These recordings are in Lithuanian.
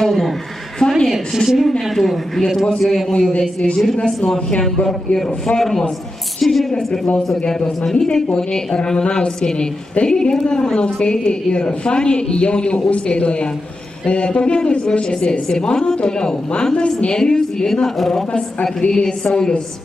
Kauno. Fanė 6 metų Lietuvos jojamųjų veislės žirgas nuo Hamburg ir Formos. Šis žirgas priklauso Gerdos mamytei, poniai Ramanauskienei. Taigi Gerda Ramanauskaitė ir Fanė jaunių užskaitoje. Po metus ruošiasi Simona, toliau Mantas, Nerijus, Lina, Rokas, Akvilė, Saulius.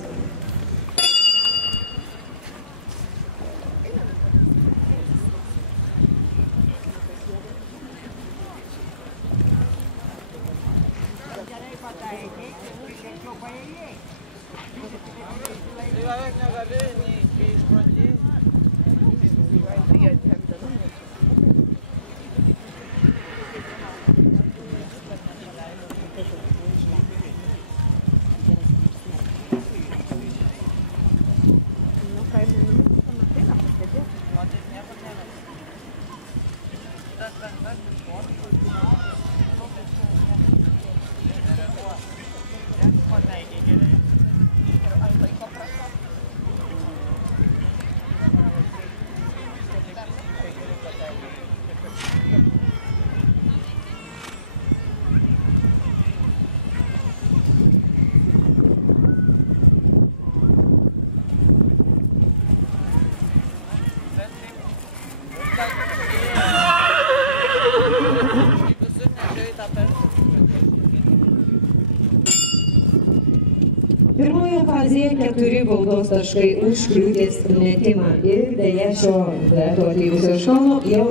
Pirmojo fazėje 4 baudos taškai už kliūties metimą ir deja šio dueto atvykusio iš Kauno jau